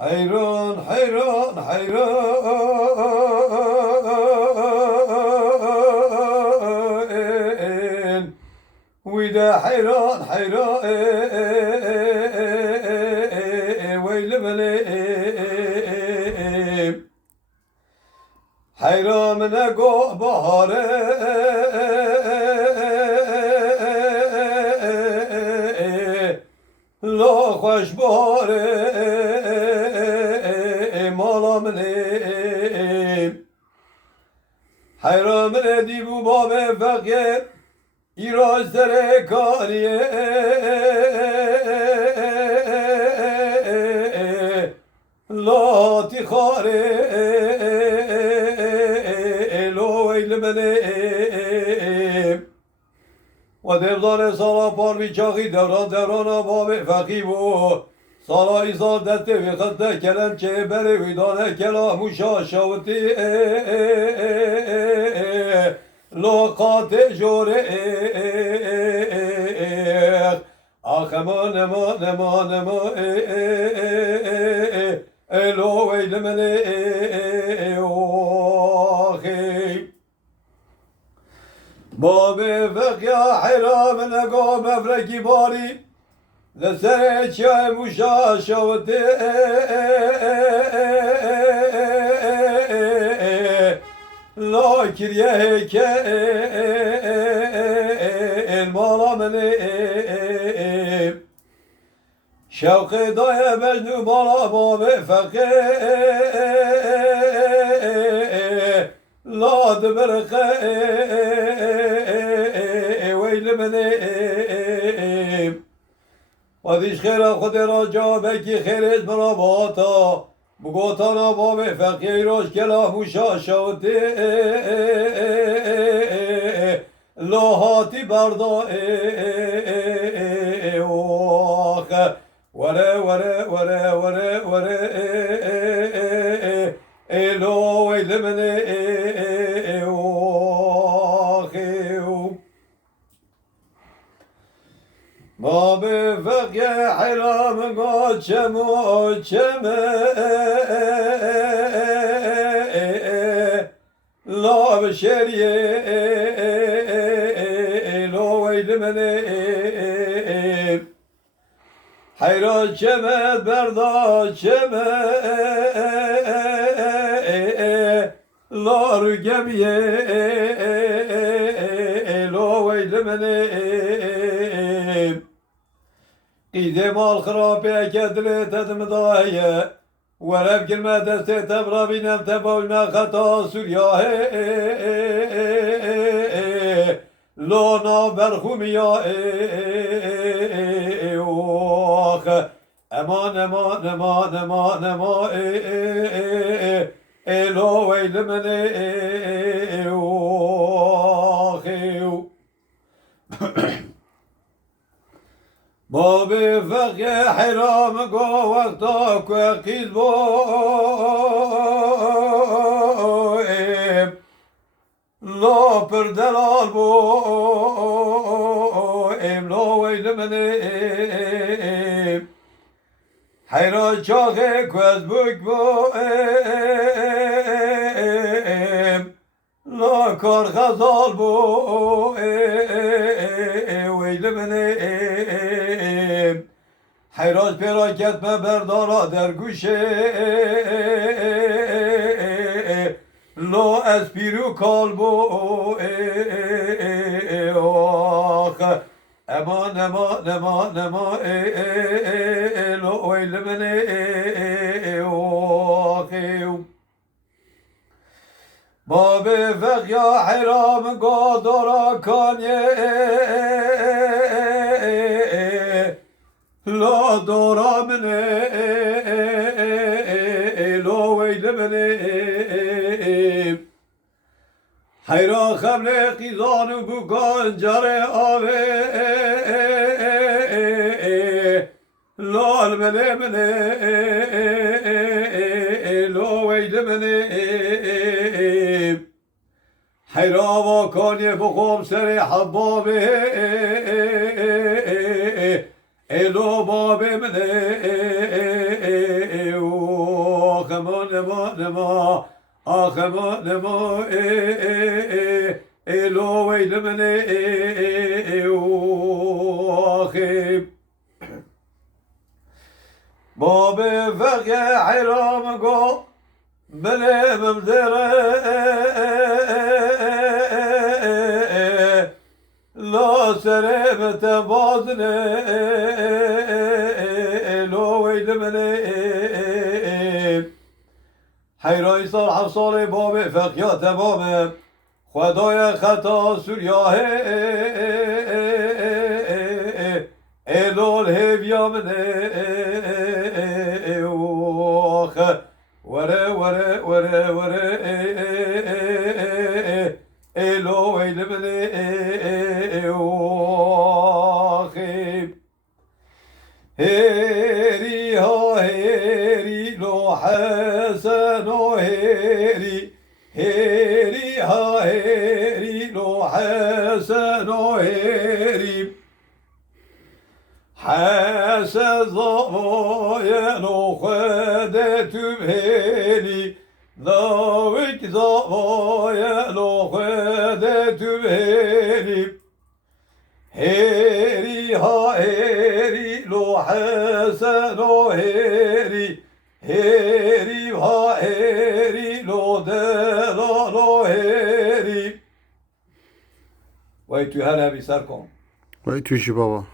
حیران حیران حیران ویده حیران حیران ویل منیم حیران نگو بهاره لا خوش باره مالا منیم حیران من دیبو بابه فقیه ایراج سرکانیه لا تخاره لو ویل منیم و دبزان سالا پاروی چاقی دوران بابه فقی بود سالا ایزار دسته وی خسته کلم چه بره ویدانه کلامو شاشاوتی لقات جوره آخ امان امان امان امان الو ویل منه آخی بابه فقیا حرام نگو مفرکی باری لسر چای مشاشوته لا کریه که المالا منه شوق دای مجنو بالا بابه فقه لا دبرقه ویل منه و دیش خیر خود را جا بکی خیرش مرا باتا بگوتانا بابه فقیه روش کلامو شاشوته لاهاتی بردا اوخ وره وره وره وره وره الو ویل منه بابه فقیه حرام گو چمو چمه لا بشریه لو ویل منه حیران چمه بردا چمه لا رو گمیه لو ویل منه قیده مال خرابه کدره تدم دایه ورب کلمه دسته تبرا بینم تباول ما خطا سوریاه لونا برخومیا اوخ امان امان امان امان امان الو ویل منه اوخ بابه فقیه حرام گو وقتا که قیز بویم لا پر دلال بویم لا ویل منیم حیران چاقه که از بک بویم لا کار خزال بویم ویل منیم حیران پراکت بردارا در گوشه لو از پیرو کال آخ امان امان امان امان لو ویل منه آخ بابه فقیا حرام گادارا کانیه لا دورا منه لو ویل منه حیران خبر قیزان و بکان جره آوه لال منه منه لو ویل منه حیران و کانی بخوم سر حبابه الو باب منه خما نما لو ويل من واخيب بابي فقيا حرام قو بلا مبدره لا سلامة باطنه لو ويل من حیرانی سال حفصال بابه فقیه تمامه خدای خطا سوریاه الال هیویامنه وره وره وره وره الو ویلمنه هیری ها هیری لو حسن و هیری هیری ها هیری لو حسن و هیری حسن زوای لو خدتم هیری ذاوک زوای لو خدتم هیری هیری ها هیری لو حسن و هیری هیری ها هیری لو دلال و هیری وای توی هر همی سر کن وای توی چی بابا